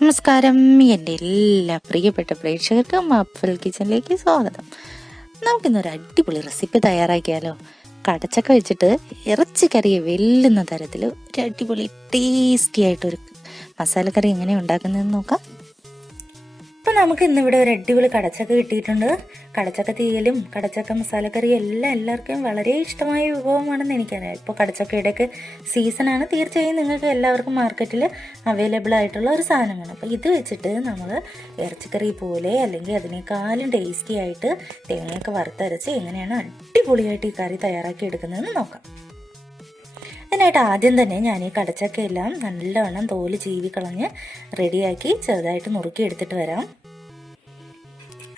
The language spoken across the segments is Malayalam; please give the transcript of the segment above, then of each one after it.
നമസ്കാരം, എൻ്റെ എല്ലാ പ്രിയപ്പെട്ട പ്രേക്ഷകർക്കും അഫ്സൽ കിച്ചണിലേക്ക് സ്വാഗതം. നമുക്കിന്നൊരു അടിപൊളി റെസിപ്പി തയ്യാറാക്കിയാലോ? കടച്ചക്ക വെച്ചിട്ട് ഇറച്ചിക്കറിയെ വെല്ലുന്ന തരത്തിൽ ഒരു അടിപൊളി ടേസ്റ്റി ആയിട്ടൊരു മസാലക്കറി എങ്ങനെ ഉണ്ടാക്കുന്നതെന്ന് നോക്കാം. അപ്പോൾ നമുക്ക് ഇന്നിവിടെ ഒരു അടിപൊളി കടച്ചക്ക കിട്ടിയിട്ടുണ്ട്. കടച്ചക്ക തീയലും കടച്ചക്ക മസാലക്കറിയും എല്ലാം എല്ലാവർക്കും വളരെ ഇഷ്ടമായ വിഭവമാണെന്ന് എനിക്കറിയാം. ഇപ്പോൾ കടച്ചക്കയുടെയൊക്കെ സീസണാണ്. തീർച്ചയായും നിങ്ങൾക്ക് എല്ലാവർക്കും മാർക്കറ്റിൽ അവൈലബിൾ ആയിട്ടുള്ള ഒരു സാധനമാണ്. അപ്പോൾ ഇത് വെച്ചിട്ട് നമ്മൾ ഇറച്ചിക്കറി പോലെ അല്ലെങ്കിൽ അതിനേക്കാളും ടേസ്റ്റി ആയിട്ട് തേങ്ങയൊക്കെ വറുത്തരച്ച് എങ്ങനെയാണ് അടിപൊളിയായിട്ട് ഈ കറി തയ്യാറാക്കി എടുക്കുന്നതെന്ന് നോക്കാം. അതിനായിട്ട് ആദ്യം തന്നെ ഞാൻ ഈ കടച്ചക്കയെല്ലാം നല്ലവണ്ണം തോല് ചീവി കളഞ്ഞ് റെഡിയാക്കി ചെറുതായിട്ട് നുറുക്കി എടുത്തിട്ട് വരാം.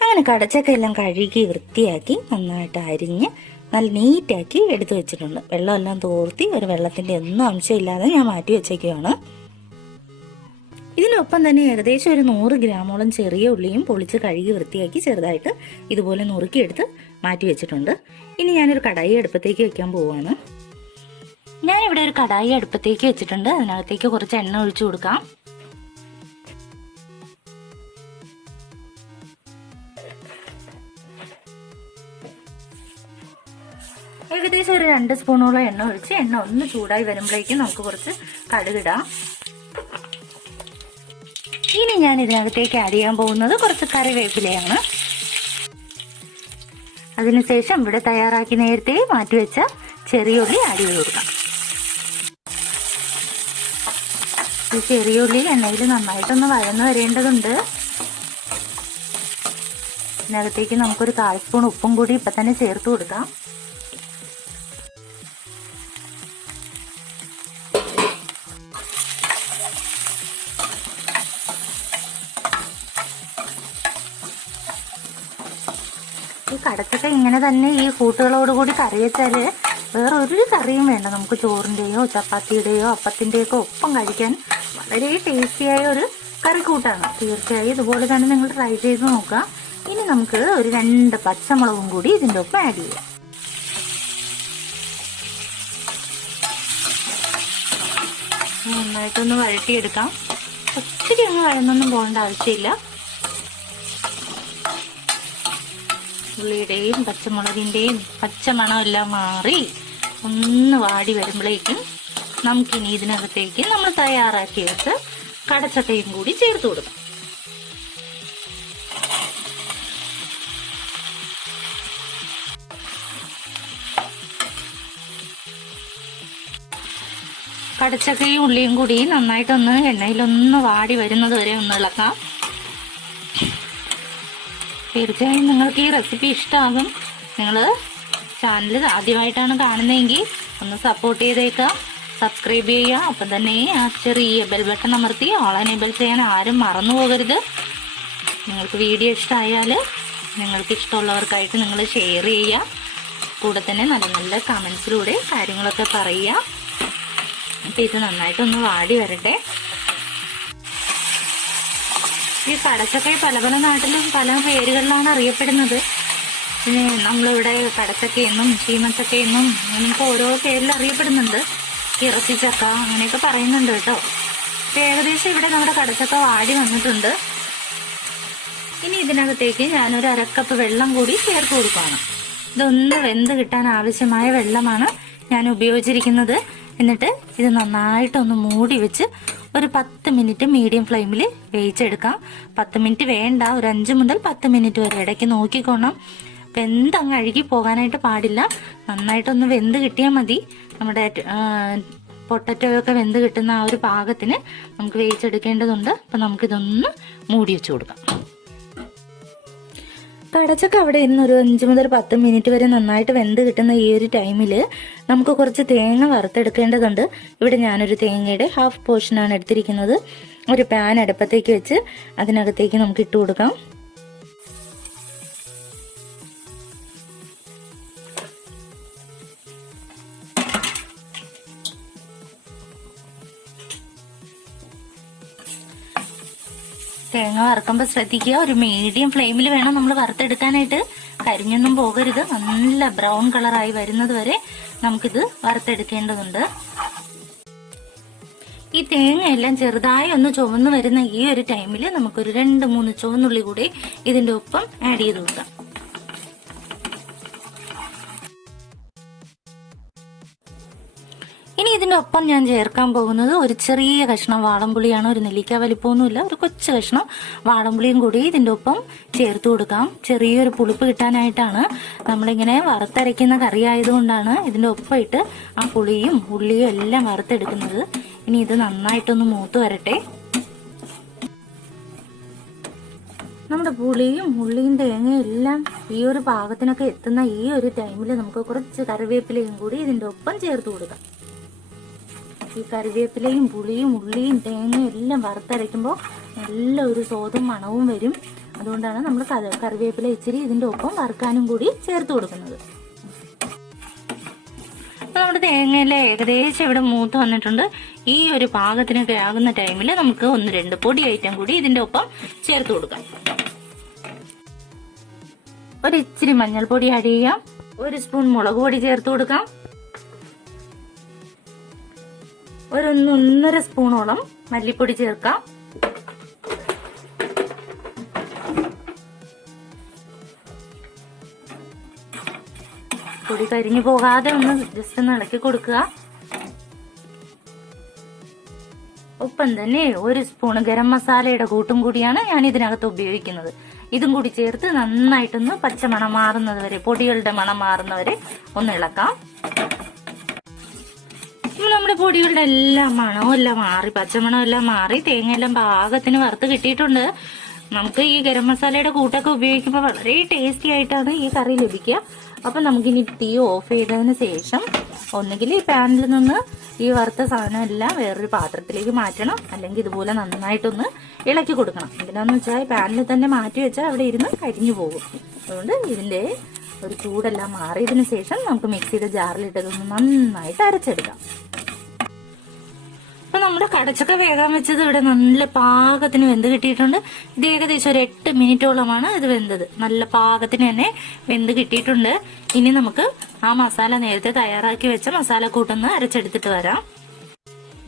അങ്ങനെ കടച്ചക്കയെല്ലാം കഴുകി വൃത്തിയാക്കി നന്നായിട്ട് അരിഞ്ഞ് നല്ല നീറ്റാക്കി എടുത്തു വെച്ചിട്ടുണ്ട്. വെള്ളമെല്ലാം തോർത്തി ഒരു വെള്ളത്തിൻ്റെ ഒന്നും അംശമില്ലാതെ ഞാൻ മാറ്റി വെച്ചേക്കുകയാണ്. ഇതിനൊപ്പം തന്നെ ഏകദേശം ഒരു 100 ഗ്രാമോളം ചെറിയ ഉള്ളിയും പൊളിച്ച് കഴുകി വൃത്തിയാക്കി ചെറുതായിട്ട് ഇതുപോലെ നുറുക്കിയെടുത്ത് മാറ്റി വെച്ചിട്ടുണ്ട്. ഇനി ഞാനൊരു കടായി അടുപ്പത്തേക്ക് വെക്കാൻ പോവുകയാണ്. ഞാനിവിടെ ഒരു കടായി അടുപ്പത്തേക്ക് വെച്ചിട്ടുണ്ട്. അതിനകത്തേക്ക് കുറച്ച് എണ്ണ ഒഴിച്ചു കൊടുക്കാം. ഏകദേശം ഒരു 2 സ്പൂണോളം എണ്ണ ഒഴിച്ച് എണ്ണ ഒന്ന് ചൂടായി വരുമ്പോഴേക്കും നമുക്ക് കുറച്ച് കടുകിടാം. ഇനി ഞാൻ ഇതിനകത്തേക്ക് ആഡ് ചെയ്യാൻ പോകുന്നത് കുറച്ച് കറിവേപ്പിലയാണ്. അതിനുശേഷം ഇവിടെ തയ്യാറാക്കി നേരത്തെ മാറ്റിവെച്ച ചെറിയ ഉള്ളി ആഡ് ചെയ്ത് കൊടുക്കാം. ഈ ചെറിയ ഉള്ളി എണ്ണയിൽ നന്നായിട്ടൊന്ന് വഴന്ന് വരേണ്ടതുണ്ട്. ഇതിനകത്തേക്ക് നമുക്കൊരു 1/4 സ്പൂൺ ഉപ്പും കൂടി ഇപ്പം തന്നെ ചേർത്ത് കൊടുക്കാം. ഈ കടച്ചക്ക ഇങ്ങനെ തന്നെ ഈ കൂട്ടുകളോടുകൂടി കറി വെച്ചാൽ വേറെ ഒരു കറിയും വേണ്ട. നമുക്ക് ചോറിൻ്റെയോ ചപ്പാത്തിയുടെയോ അപ്പത്തിൻ്റെയൊക്കെ ഒപ്പം കഴിക്കാൻ വളരെ ടേസ്റ്റിയായ ഒരു കറിക്കൂട്ടാണ്. തീർച്ചയായും ഇതുപോലെ തന്നെ നിങ്ങൾ ട്രൈ ചെയ്ത് നോക്കുക. ഇനി നമുക്ക് ഒരു 2 പച്ചമുളകും കൂടി ഇതിൻ്റെ ഒപ്പം ആഡ് ചെയ്യാം. നന്നായിട്ടൊന്ന് വഴട്ടിയെടുക്കാം. ഒത്തിരി അങ്ങ് വഴന്നൊന്നും പോകേണ്ട ആവശ്യമില്ല. ഉള്ളിയുടെയും പച്ചമുളകിൻ്റെയും പച്ചമണം എല്ലാം മാറി ഒന്ന് വാടി വരുമ്പോഴേക്കും നമുക്കിനി ഇതിനകത്തേക്ക് നമ്മൾ തയ്യാറാക്കി വെച്ച് കടച്ചക്കയും കൂടി ചേർത്ത് കൊടുക്കാം. കടച്ചക്കയും ഉള്ളിയും കൂടി നന്നായിട്ടൊന്ന് എണ്ണയിലൊന്ന് വാടി വരുന്നത് വരെ ഒന്ന് ഇളക്കാം. തീർച്ചയായും നിങ്ങൾക്ക് ഈ റെസിപ്പി ഇഷ്ടമാകും. നിങ്ങൾ ചാനൽ ആദ്യമായിട്ടാണ് കാണുന്നതെങ്കിൽ ഒന്ന് സപ്പോർട്ട് ചെയ്തേക്കാം, സബ്സ്ക്രൈബ് ചെയ്യുക. അപ്പം തന്നെ ആ ചെറിയ ബെൽ ബട്ടൺ അമർത്തി ഓൾ എനേബിൾ ചെയ്യാൻ ആരും മറന്നു പോകരുത്. നിങ്ങൾക്ക് വീഡിയോ ഇഷ്ടമായാൽ നിങ്ങൾക്ക് ഇഷ്ടമുള്ളവർക്കായിട്ട് നിങ്ങൾ ഷെയർ ചെയ്യുക. കൂടെ തന്നെ നല്ല നല്ല കമൻസിലൂടെ കാര്യങ്ങളൊക്കെ പറയുക. അപ്പം ഇത് നന്നായിട്ടൊന്ന് വാടി വരട്ടെ. ഈ കടച്ചക്ക പല പല നാട്ടിലും പല പേരുകളിലാണ് അറിയപ്പെടുന്നത്. പിന്നെ നമ്മളിവിടെ കടച്ചക്കയെന്നും ചീമച്ചക്കയെന്നും അങ്ങനെയൊക്കെ ഓരോ പേരിൽ അറിയപ്പെടുന്നുണ്ട്. ഇറച്ചിച്ചക്ക അങ്ങനെയൊക്കെ പറയുന്നുണ്ട് കേട്ടോ. ഏകദേശം ഇവിടെ നമ്മുടെ കടച്ചക്ക വാടി വന്നിട്ടുണ്ട്. ഇനി ഇതിനകത്തേക്ക് ഞാനൊരു 1/2 കപ്പ് വെള്ളം കൂടി ചേർത്ത് കൊടുക്കുകയാണ്. ഇതൊന്ന് വെന്ത് കിട്ടാൻ ആവശ്യമായ വെള്ളമാണ് ഞാൻ ഉപയോഗിച്ചിരിക്കുന്നത്. എന്നിട്ട് ഇത് നന്നായിട്ടൊന്ന് മൂടി വെച്ച് ഒരു 10 മിനിറ്റ് മീഡിയം ഫ്ലെയിമിൽ വേവിച്ചെടുക്കാം. 10 മിനിറ്റ് വേണ്ട, ഒരു 5 മുതൽ 10 മിനിറ്റ് വരെ ഇടയ്ക്ക് നോക്കിക്കോണം. വെന്തങ്ങ് അഴുകി പോകാനായിട്ട് പാടില്ല. നന്നായിട്ടൊന്ന് വെന്ത് കിട്ടിയാൽ മതി. നമ്മുടെ പൊട്ടറ്റോയൊക്കെ വെന്ത് കിട്ടുന്ന ആ ഒരു പാകത്തിന് നമുക്ക് വേവിച്ചെടുക്കേണ്ടതുണ്ട്. അപ്പം നമുക്കിതൊന്ന് മൂടി വെച്ച് കൊടുക്കാം. കടച്ചക്ക അവിടെ ഇന്ന് ഒരു 5 മുതൽ 10 മിനിറ്റ് വരെ നന്നായിട്ട് വെന്ത് കിട്ടുന്ന ഈ ഒരു ടൈമിൽ നമുക്ക് കുറച്ച് തേങ്ങ വറുത്തെടുക്കേണ്ടതുണ്ട്. ഇവിടെ ഞാനൊരു തേങ്ങയുടെ 1/2 പോർഷനാണ് എടുത്തിരിക്കുന്നത്. ഒരു പാൻ അടുപ്പത്തേക്ക് വെച്ച് അതിനകത്തേക്ക് നമുക്ക് ഇട്ട് കൊടുക്കാം. തേങ്ങ വറുക്കുമ്പോൾ ശ്രദ്ധിക്കുക, ഒരു മീഡിയം ഫ്ലെയിമിൽ വേണം നമ്മൾ വറുത്തെടുക്കാനായിട്ട്. കരിഞ്ഞൊന്നും പോകരുത്. നല്ല ബ്രൗൺ കളറായി വരുന്നത് വരെ നമുക്കിത് വറുത്തെടുക്കേണ്ടതുണ്ട്. ഈ തേങ്ങ എല്ലാം ചെറുതായി ഒന്ന് ചുവന്ന് വരുന്ന ഈ ഒരു ടൈമിൽ നമുക്കൊരു 2-3 ചുവന്നുള്ളി കൂടി ഇതിന്റെ ഒപ്പം ആഡ് ചെയ്ത് കൊടുക്കാം. ഇനി ഇതിന്റെ ഒപ്പം ഞാൻ ചേർക്കാൻ പോകുന്നത് ഒരു ചെറിയ കഷ്ണം വാളംപുളിയാണ്. ഒരു നെല്ലിക്ക വലിപ്പമൊന്നുമില്ല, ഒരു കൊച്ചു കഷ്ണം വാളംപുളിയും കൂടി ഇതിന്റെ ഒപ്പം ചേർത്ത് കൊടുക്കാം. ചെറിയൊരു പുളിപ്പ് കിട്ടാനായിട്ടാണ്. നമ്മളിങ്ങനെ വറുത്തരയ്ക്കുന്ന കറി ആയതുകൊണ്ടാണ് ഇതിന്റെ ഒപ്പം ഇട്ട് ആ പുളിയും ഉള്ളിയും എല്ലാം വറുത്തെടുക്കുന്നത്. ഇനി ഇത് നന്നായിട്ടൊന്ന് മൂത്ത് വരട്ടെ. നമ്മുടെ പുളിയും ഉള്ളിയും തേങ്ങയും എല്ലാം ഈ ഒരു പാകത്തിനൊക്കെ എത്തുന്ന ഈ ഒരു ടൈമിൽ നമുക്ക് കുറച്ച് കറിവേപ്പിലയും കൂടി ഇതിന്റെ ഒപ്പം ചേർത്ത് കൊടുക്കാം. ഈ കറിവേപ്പിലയും പുളിയും ഉള്ളിയും തേങ്ങയും എല്ലാം വറുത്തരയ്ക്കുമ്പോൾ നല്ല ഒരു സ്വാദും മണവും വരും. അതുകൊണ്ടാണ് നമ്മൾ കറിവേപ്പില ഇച്ചിരി ഇതിന്റെ ഒപ്പം വറുക്കാനും കൂടി ചേർത്ത് കൊടുക്കുന്നത്. അപ്പൊ നമ്മുടെ തേങ്ങയിലെ ഏകദേശം ഇവിടെ മൂത്ത് വന്നിട്ടുണ്ട്. ഈ ഒരു പാകത്തിനൊക്കെ ആകുന്ന ടൈമിൽ നമുക്ക് 1-2 പൊടി ഐറ്റം കൂടി ഇതിന്റെ ഒപ്പം ചേർത്ത് കൊടുക്കാം. ഒരു ഇച്ചിരി മഞ്ഞൾപ്പൊടി ആഡ് ചെയ്യാം. 1 സ്പൂൺ മുളക് പൊടി ചേർത്ത് കൊടുക്കാം. 1-1.5 സ്പൂണോളം മല്ലിപ്പൊടി ചേർക്കാം. പൊടി കരിഞ്ഞു പോകാതെ ഒന്ന് ജസ്റ്റ് ഒന്ന് ഇളക്കി കൊടുക്കുക. ഒപ്പം തന്നെ 1 സ്പൂൺ ഗരം മസാലയുടെ കൂട്ടും കൂടിയാണ് ഞാൻ ഇതിനകത്ത് ഉപയോഗിക്കുന്നത്. ഇതും കൂടി ചേർത്ത് നന്നായിട്ടൊന്ന് പച്ചമണം മാറുന്നത് വരെ, പൊടികളുടെ മണം മാറുന്നവരെ ഒന്ന് ഇളക്കാം. നമ്മുടെ പൊടികളുടെ എല്ലാം മണവും എല്ലാം മാറി, പച്ചമണം എല്ലാം മാറി, തേങ്ങ എല്ലാം പാകത്തിന് വറുത്ത് കിട്ടിയിട്ടുണ്ട്. നമുക്ക് ഈ ഗരം മസാലയുടെ കൂട്ടൊക്കെ ഉപയോഗിക്കുമ്പോൾ വളരെ ടേസ്റ്റി ആയിട്ടാണ് ഈ കറി ലഭിക്കുക. അപ്പൊ നമുക്കിനി തീ ഓഫ് ചെയ്തതിന് ശേഷം ഒന്നുകിൽ ഈ പാനിൽ നിന്ന് ഈ വറുത്ത സാധനം എല്ലാം വേറൊരു പാത്രത്തിലേക്ക് മാറ്റണം, അല്ലെങ്കിൽ ഇതുപോലെ നന്നായിട്ടൊന്ന് ഇളക്കി കൊടുക്കണം. എന്തിനാന്ന് വെച്ചാൽ പാനിൽ തന്നെ മാറ്റി വെച്ചാൽ അവിടെ ഇരുന്ന് കരിഞ്ഞു പോകും. അതുകൊണ്ട് ഇതിന്റെ ഒരു ചൂടെല്ലാം മാറിയതിനു ശേഷം നമുക്ക് മിക്സിയുടെ ജാറിലിട്ടതൊന്ന് നന്നായിട്ട് അരച്ചെടുക്കാം. അപ്പൊ നമ്മുടെ കടച്ചക്ക വേഗം വെച്ചത് ഇവിടെ നല്ല പാകത്തിന് വെന്ത് കിട്ടിയിട്ടുണ്ട്. ഇത് ഏകദേശം ഒരു 8 മിനിറ്റോളമാണ് ഇത് വെന്തത്. നല്ല പാകത്തിന് തന്നെ വെന്ത് കിട്ടിയിട്ടുണ്ട്. ഇനി നമുക്ക് ആ മസാല നേരത്തെ തയ്യാറാക്കി വെച്ച മസാലക്കൂട്ടൊന്ന് അരച്ചെടുത്തിട്ട് വരാം.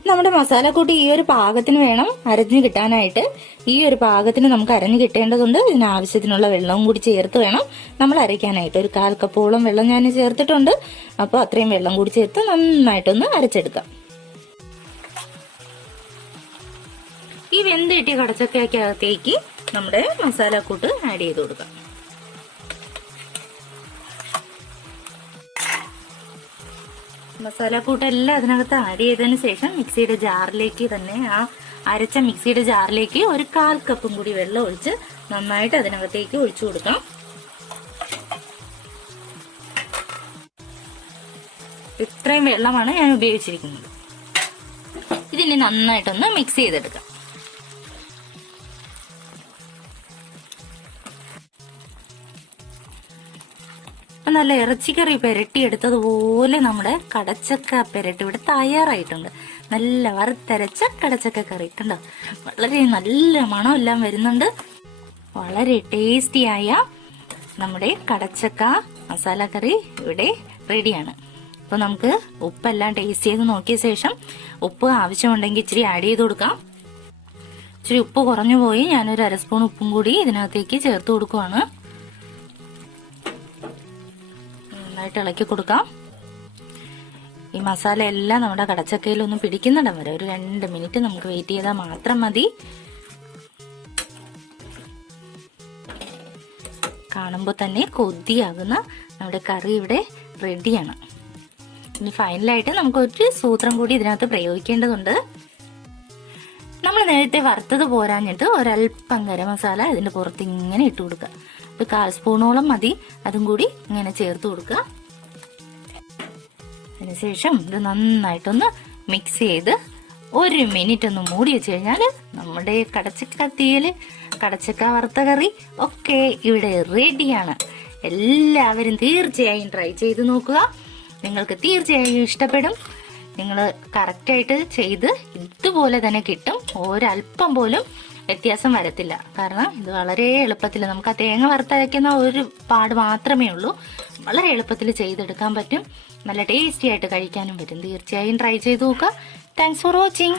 നമ്മുടെ മസാലക്കൂട്ട് ഈ ഒരു പാകത്തിന് വേണം അരഞ്ഞു കിട്ടാനായിട്ട്. ഈ ഒരു പാകത്തിന് നമുക്ക് അരഞ്ഞു കിട്ടേണ്ടതുണ്ട്. ഇതിനാവശ്യത്തിനുള്ള വെള്ളവും കൂടി ചേർത്ത് വേണം നമ്മൾ അരയ്ക്കാനായിട്ട്. ഒരു 1/4 കപ്പോളം വെള്ളം ഞാൻ ചേർത്തിട്ടുണ്ട്. അപ്പോൾ അത്രയും വെള്ളം കൂടി ചേർത്ത് നന്നായിട്ടൊന്ന് അരച്ചെടുക്കാം. ഈ വെന്ത് കിട്ടിയ കടച്ചക്കകത്തേക്ക് നമ്മുടെ മസാലക്കൂട്ട് ആഡ് ചെയ്ത് കൊടുക്കാം. മസാലക്കൂട്ടെല്ലാം അതിനകത്ത് ആഡ് ചെയ്തതിന് ശേഷം മിക്സിയുടെ ജാറിലേക്ക് തന്നെ, ആ അരച്ച മിക്സിയുടെ ജാറിലേക്ക് ഒരു 1/4 കപ്പും കൂടി വെള്ളം ഒഴിച്ച് നന്നായിട്ട് അതിനകത്തേക്ക് ഒഴിച്ചു കൊടുക്കാം. ഇത്രയും വെള്ളമാണ് ഞാൻ ഉപയോഗിച്ചിരിക്കുന്നത്. ഇതിനെ നന്നായിട്ടൊന്ന് മിക്സ് ചെയ്തെടുക്കാം. നല്ല ഇറച്ചിക്കറി പെരട്ടിയെടുത്തതുപോലെ നമ്മുടെ കടച്ചക്ക പെരട്ടി ഇവിടെ തയ്യാറായിട്ടുണ്ട്. നല്ല വറുത്തരച്ച കടച്ചക്ക കറി കണ്ടോ, വളരെ നല്ല മണമെല്ലാം വരുന്നുണ്ട്. വളരെ ടേസ്റ്റിയായ നമ്മുടെ കടച്ചക്ക മസാല കറി ഇവിടെ റെഡിയാണ്. അപ്പൊ നമുക്ക് ഉപ്പെല്ലാം ടേസ്റ്റ് ചെയ്ത് നോക്കിയ ശേഷം ഉപ്പ് ആവശ്യമുണ്ടെങ്കിൽ ഇച്ചിരി ആഡ് ചെയ്ത് കൊടുക്കാം. ഇച്ചിരി ഉപ്പ് കുറഞ്ഞു പോയി, ഞാനൊരു 1/2 സ്പൂൺ ഉപ്പും കൂടി ഇതിനകത്തേക്ക് ചേർത്ത് കൊടുക്കുവാണ്. നന്നായിട്ട് ഇളക്കി കൊടുക്കാം. ഈ മസാല എല്ലാം നമ്മുടെ കടച്ചക്കയിലൊന്നും പിടിക്കുന്നിടം വരെ ഒരു 2 മിനിറ്റ് നമുക്ക് വെയിറ്റ് ചെയ്താൽ മാത്രം മതി. കാണുമ്പോൾ തന്നെ കൊതിയാകുന്ന നമ്മുടെ കറി ഇവിടെ റെഡിയാണ്. ഇനി ഫൈനലായിട്ട് നമുക്ക് ഒരു സൂത്രം കൂടി ഇതിനകത്ത് പ്രയോഗിക്കേണ്ടതുണ്ട്. നമ്മൾ നേരത്തെ വറുത്തത് പോരാഞ്ഞിട്ട് ഒരല്പം ഗരം മസാല ഇതിന്റെ പുറത്ത് ഇങ്ങനെ ഇട്ട് കൊടുക്കുക. ഒരു 1/4 സ്പൂണോളം മതി. അതും കൂടി ഇങ്ങനെ ചേർത്ത് കൊടുക്കുക. അതിനുശേഷം ഇത് നന്നായിട്ടൊന്ന് മിക്സ് ചെയ്ത് 1 മിനിറ്റ് ഒന്ന് മൂടി വെച്ച് കഴിഞ്ഞാൽ നമ്മുടെ കടച്ചക്ക തീയല്, കടച്ചക്ക വറുത്ത കറി ഒക്കെ ഇവിടെ റെഡിയാണ്. എല്ലാവരും തീർച്ചയായും ട്രൈ ചെയ്ത് നോക്കുക. നിങ്ങൾക്ക് തീർച്ചയായും ഇഷ്ടപ്പെടും. നിങ്ങൾ കറക്റ്റായിട്ട് ചെയ്ത് ഇതുപോലെ തന്നെ കിട്ടും. ഒരല്പം പോലും വ്യത്യാസം വരത്തില്ല. കാരണം ഇത് വളരെ എളുപ്പത്തിൽ, നമുക്ക് ആ തേങ്ങ വറുത്തരയ്ക്കുന്ന ഒരു പാട് മാത്രമേ ഉള്ളൂ. വളരെ എളുപ്പത്തിൽ ചെയ്തെടുക്കാൻ പറ്റും. നല്ല ടേസ്റ്റി ആയിട്ട് കഴിക്കാനും പറ്റും. തീർച്ചയായും ട്രൈ ചെയ്ത് നോക്കുക. Thanks for watching.